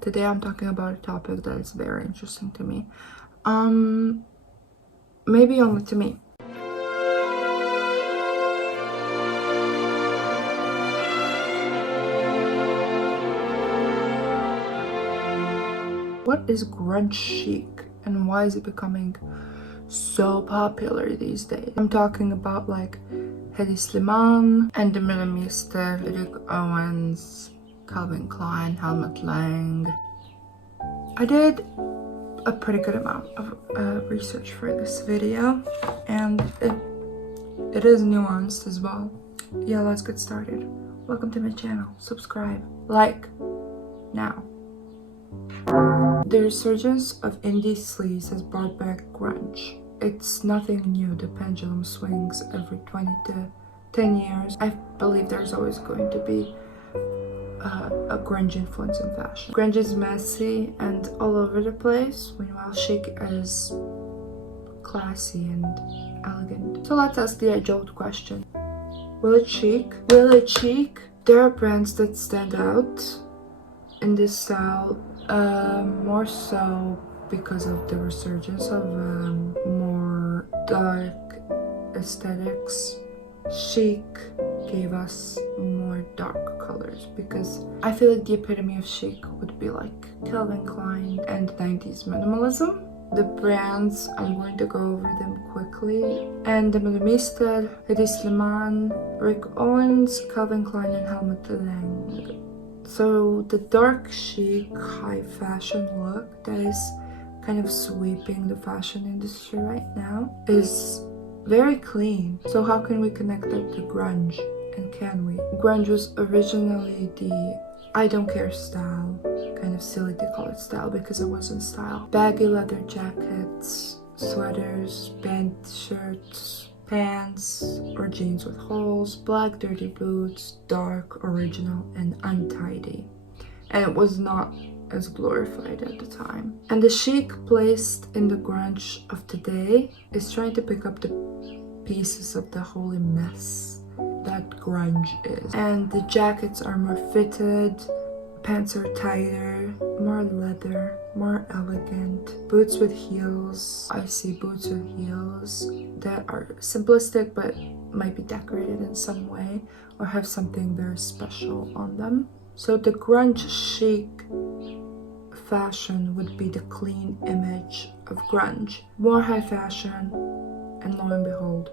Today I'm talking about a topic that is very interesting to me. Maybe only to me. What is grunge chic and why is it becoming so popular these days? I'm talking about like Hedi, Slimane and Demeulemeester, Owens, Calvin Klein, Helmut Lang. I did a pretty good amount of research for this video, and it is nuanced as well. Yeah, let's get started. Welcome to my channel. Subscribe, like, now. The resurgence of indie sleaze has brought back grunge. It's nothing new. The pendulum swings every 20 to 10 years. I believe there's always going to be a grunge influence in fashion. Grunge is messy and all over the place, meanwhile chic is classy and elegant. So let's ask the age-old question. Will it chic? Will it chic? There are brands that stand out in this style, more so because of the resurgence of more dark aesthetics. Chic gave us more dark colors because I feel like the epitome of chic would be like Calvin Klein and 90s minimalism. The brands, I'm going to go over them quickly. And Demeulemeester, Hedi, Slimane, Owens, Calvin Klein and Helmut Lang. So the dark chic high fashion look that is kind of sweeping the fashion industry right now is very clean. So how can we connect that to grunge? And can we? Grunge was originally the I don't care style, kind of silly to call it style because it wasn't style. Baggy leather jackets, sweaters, band shirts, pants or jeans with holes, black dirty boots, dark, original and untidy. And it was not as glorified at the time. And the chic placed in the grunge of today is trying to pick up the pieces of the holy mess that grunge is. And the jackets are more fitted, pants are tighter, more leather, more elegant, boots with heels. I see boots with heels that are simplistic but might be decorated in some way or have something very special on them. So the grunge chic fashion would be the clean image of grunge. More high fashion and lo and behold,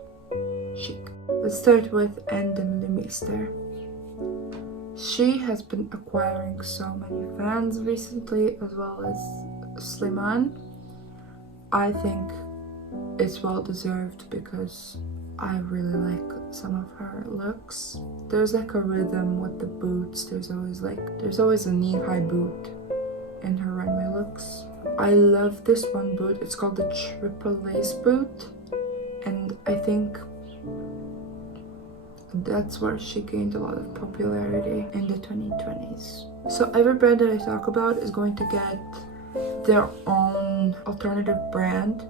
chic. Let's start with Demeulemeester. She has been acquiring so many fans recently, as well as Slimane. I think it's well deserved because I really like some of her looks. There's like a rhythm with the boots. There's always a knee-high boot in her runway looks. I love this one boot. It's called the triple lace boot, and I think that's where she gained a lot of popularity in the 2020s. So every brand that I talk about is going to get their own alternative brand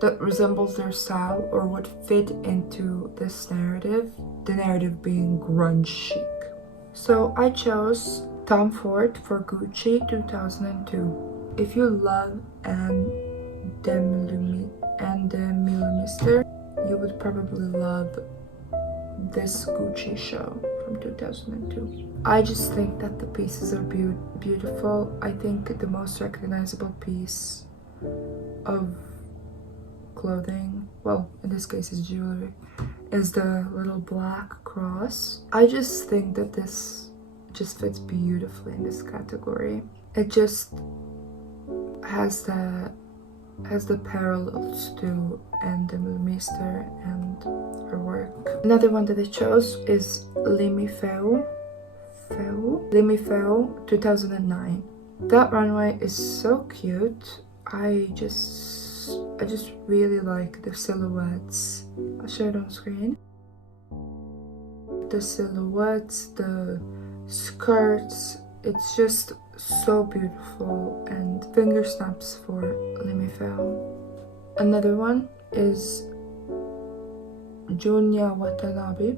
that resembles their style or would fit into this narrative, the narrative being grunge chic. So I chose Tom Ford for Gucci 2002. If you love Demeulemeester, you would probably love this Gucci show from 2002. I just think that the pieces are beautiful. I think the most recognizable piece of clothing, well, in this case is jewelry, is the little black cross. I just think that this just fits beautifully in this category. It just has the parallels to Demeulemeester and her work. Another one that I chose is Limifeu 2009. That runway is so cute. I just really like the silhouettes. I'll show it on screen. The silhouettes, the skirts, it's just so beautiful, and finger snaps for Limifeu. Another one is Junya Watanabe.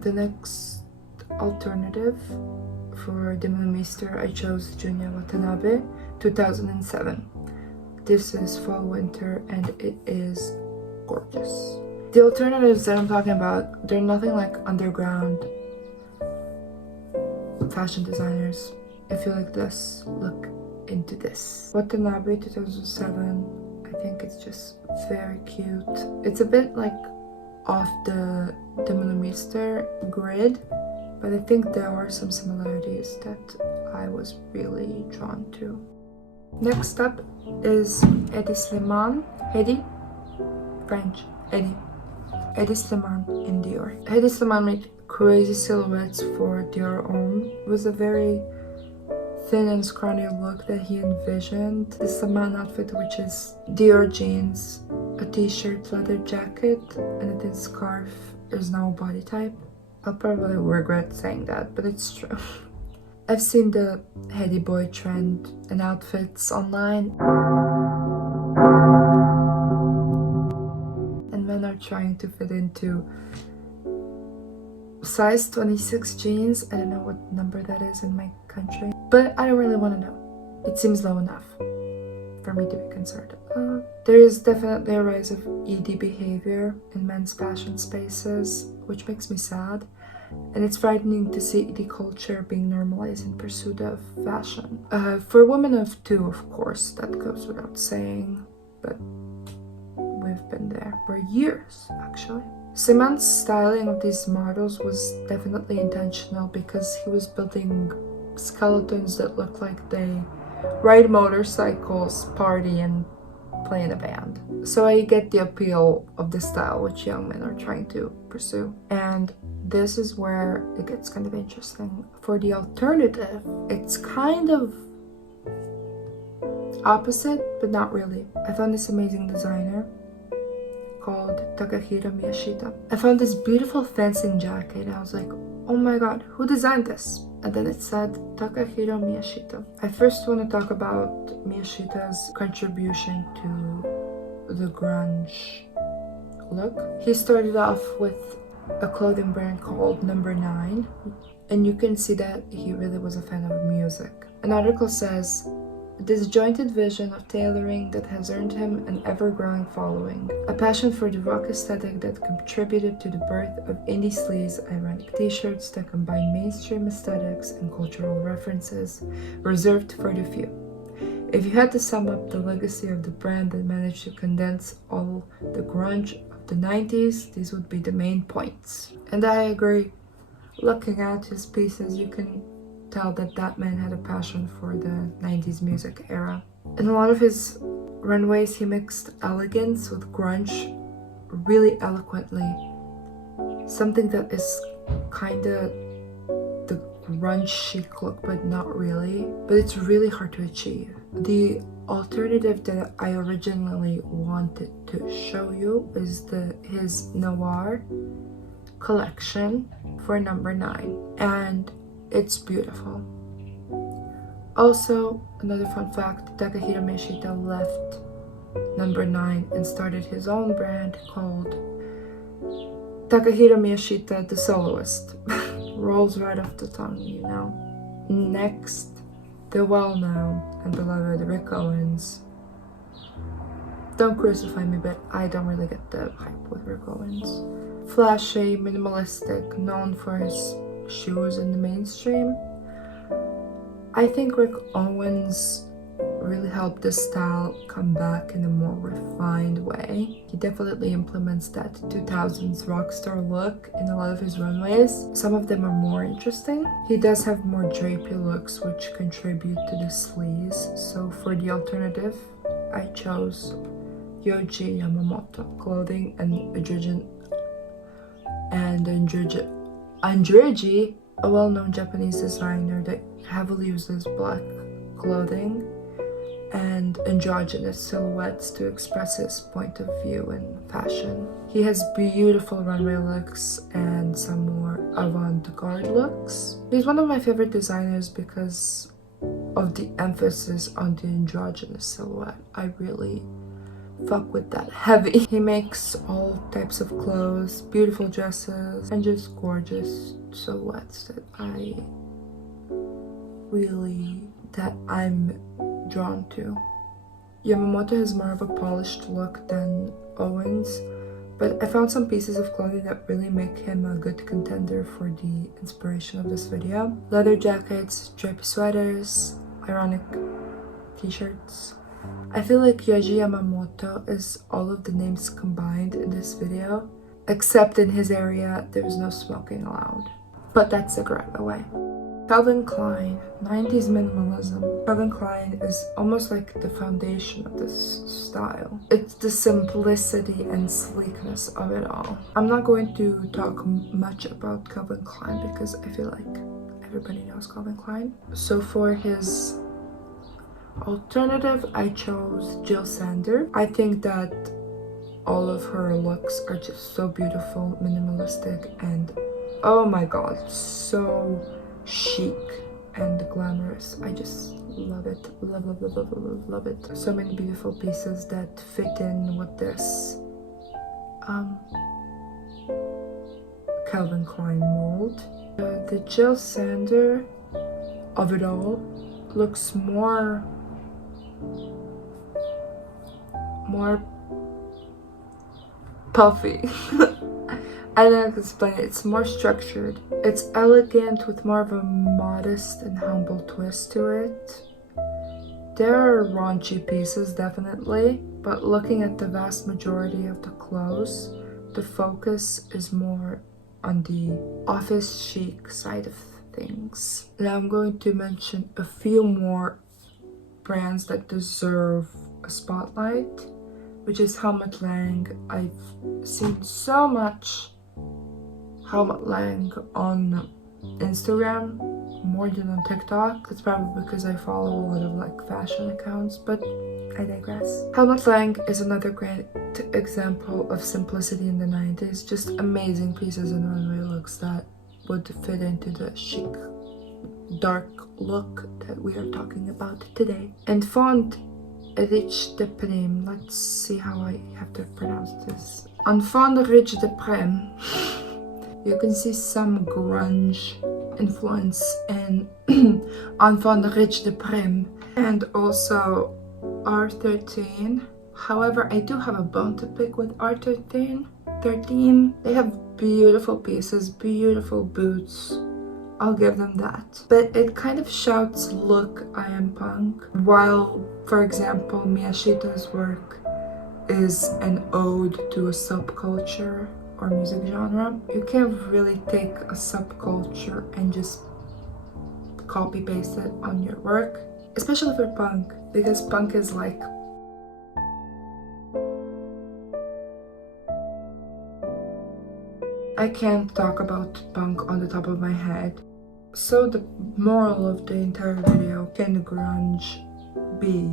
The next alternative for Demeulemeester, I chose Junya Watanabe 2007. This is fall winter and it is gorgeous. The alternatives that I'm talking about, they're nothing like underground fashion designers. If you like this, look into this. Watanabe 2007, I think it's just very cute. It's a bit like off the Demeulemeester grid, but I think there are some similarities that I was really drawn to. Next up is Slimane, Hedi, French, Hedi Slimane in Dior. Hedi Slimane made crazy silhouettes for Dior Homme. It was a very thin and scrawny look that he envisioned. The Slimane outfit, which is Dior jeans, a t-shirt, leather jacket, and a thin scarf. There's no body type. I'll probably regret saying that, but it's true. I've seen the Hedi boy trend in outfits online, and men are trying to fit into size 26 jeans. I don't know what number that is in my country, but I don't really want to know. It seems low enough for me to be concerned. There is definitely a rise of ED behavior in men's fashion spaces, which makes me sad. And it's frightening to see ED culture being normalized in pursuit of fashion. For women of too, of course, that goes without saying, but we've been there for years, actually. Slimane's styling of these models was definitely intentional because he was building skeletons that look like they ride motorcycles, party, and play in a band. So I get the appeal of the style which young men are trying to pursue. And this is where it gets kind of interesting. For the alternative, it's kind of opposite, but not really. I found this amazing designer called Takahiro Miyashita. I found this beautiful fencing jacket and I was like, oh my god, who designed this? And then it said Takahiro Miyashita. I first want to talk about Miyashita's contribution to the grunge look. He started off with a clothing brand called Number 9, and you can see that he really was a fan of music. An article says, a disjointed vision of tailoring that has earned him an ever-growing following, a passion for the rock aesthetic that contributed to the birth of indie sleaze, ironic t-shirts that combine mainstream aesthetics and cultural references reserved for the few. If you had to sum up the legacy of the brand that managed to condense all the grunge of the 90s, these would be the main points. And I agree. Looking at his pieces, you can tell that that man had a passion for the 90s music era. In a lot of his runways, he mixed elegance with grunge really eloquently. Something that is kinda the grunge chic look, but not really. But it's really hard to achieve. The alternative that I originally wanted to show you is his Noir collection for Number 9, and it's beautiful. Also, another fun fact, Takahiro Miyashita left Number 9 and started his own brand called Takahiro Miyashita the Soloist. Rolls right off the tongue, you know. Next, the well-known and beloved Rick Owens. Don't crucify me, but I don't really get the hype with Rick Owens. Flashy, minimalistic, known for his shoes in the mainstream. I think Rick Owens really helped the style come back in a more refined way. He definitely implements that 2000s rock star look in a lot of his runways. Some of them are more interesting. He does have more drapey looks which contribute to the sleeves. So for the alternative, I chose Yohji Yamamoto clothing and Andreji, a well-known Japanese designer that heavily uses black clothing and androgynous silhouettes to express his point of view in fashion. He has beautiful runway looks and some more avant-garde looks. He's one of my favorite designers because of the emphasis on the androgynous silhouette. I really fuck with that heavy. He makes all types of clothes, beautiful dresses, and just gorgeous silhouettes that I'm drawn to. Yamamoto has more of a polished look than Owens, but I found some pieces of clothing that really make him a good contender for the inspiration of this video. Leather jackets, drapey sweaters, ironic t-shirts. I feel like Yohji Yamamoto is all of the names combined in this video, except in his area there was no smoking allowed. But that's cigarette away. Calvin Klein, 90s minimalism. Calvin Klein is almost like the foundation of this style. It's the simplicity and sleekness of it all. I'm not going to talk much about Calvin Klein because I feel like everybody knows Calvin Klein. So for his alternative, I chose Jill Sander. I think that all of her looks are just so beautiful, minimalistic, and oh my god, so chic and glamorous. I just love it. Love it. So many beautiful pieces that fit in with this Calvin Klein mold. The Jill Sander of it all looks more puffy. I don't know how to explain it. It's more structured. It's elegant with more of a modest and humble twist to it. There are raunchy pieces, definitely, but looking at the vast majority of the clothes, the focus is more on the office chic side of things. Now I'm going to mention a few more brands that deserve a spotlight, which is Helmut Lang. I've seen so much Helmut Lang on Instagram more than on TikTok. It's probably because I follow a lot of like fashion accounts, but I digress. Helmut Lang is another great example of simplicity in the 90s. Just amazing pieces and runway looks that would fit into the chic dark look that we are talking about today. And Fond Rich de Prem. Let's see how I have to pronounce this. On Fond Rich de Prem, you can see some grunge influence in Enfant Rich de Prem and also R13. However, I do have a bone to pick with R13. They have beautiful pieces, beautiful boots. I'll give them that. But it kind of shouts, look, I am punk. While, for example, Miyashita's work is an ode to a subculture or music genre. You can't really take a subculture and just copy paste it on your work, especially for punk, because punk is like I can't talk about punk on the top of my head. So the moral of the entire video, can grunge be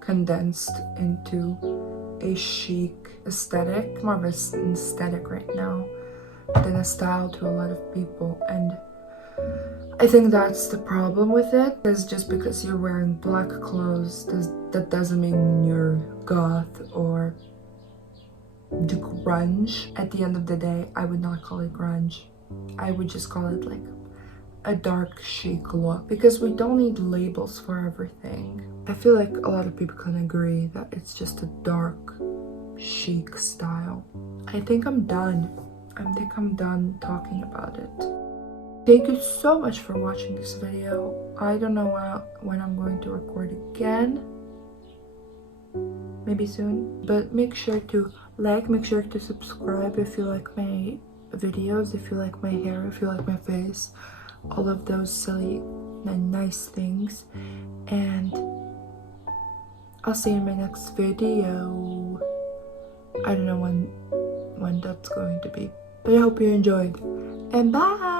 condensed into a chic aesthetic, more of an aesthetic right now than a style to a lot of people? And I think that's the problem with it, is just because you're wearing black clothes, that doesn't mean you're goth or do grunge. At the end of the day, I would not call it grunge. I would just call it like a dark chic look, because we don't need labels for everything. I feel like a lot of people can agree that it's just a dark chic style. I think I'm done talking about it. Thank you so much for watching this video. I don't know when I'm going to record again. Maybe soon. But make sure to like, make sure to subscribe if you like my videos, if you like my hair, if you like my face. All of those silly and nice things. And I'll see you in my next video. I don't know when that's going to be. But I hope you enjoyed. And bye!